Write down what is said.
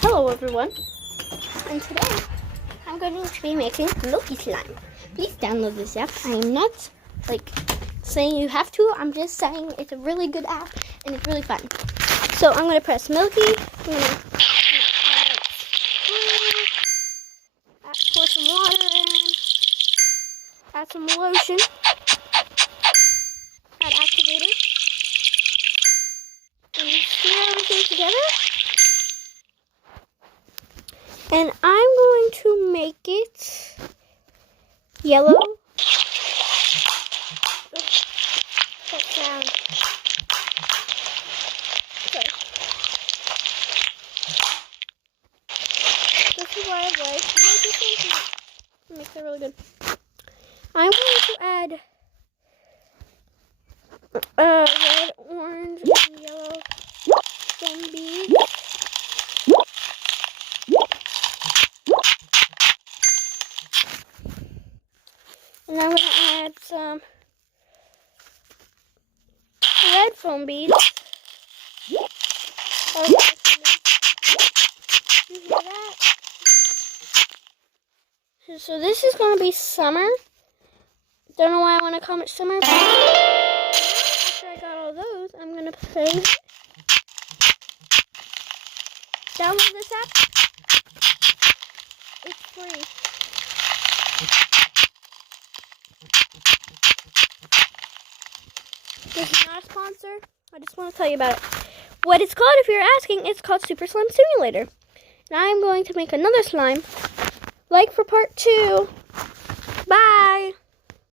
Hello everyone, and today I'm going to be making Milky Slime. Please download this app. I'm not saying you have to, I'm just saying it's a really good app and it's really fun. So I'm going to press Milky, I'm going to pour some water in, add some lotion, add activator, and stir everything together. And I'm going to make it yellow. That sound. Sorry. This is why I like making it makes it really good. I'm going to add red, orange, and yellow foam beads. And I'm going to add some red foam beads. You hear that? So this is going to be summer. Don't know why I want to call it summer. But after I got all those, I'm going to play it. Download this app. It's free. This is not a sponsor. I just want to tell you about it. What it's called, if you're asking, it's called Super Slime Simulator. And I'm going to make another slime, like for part 2.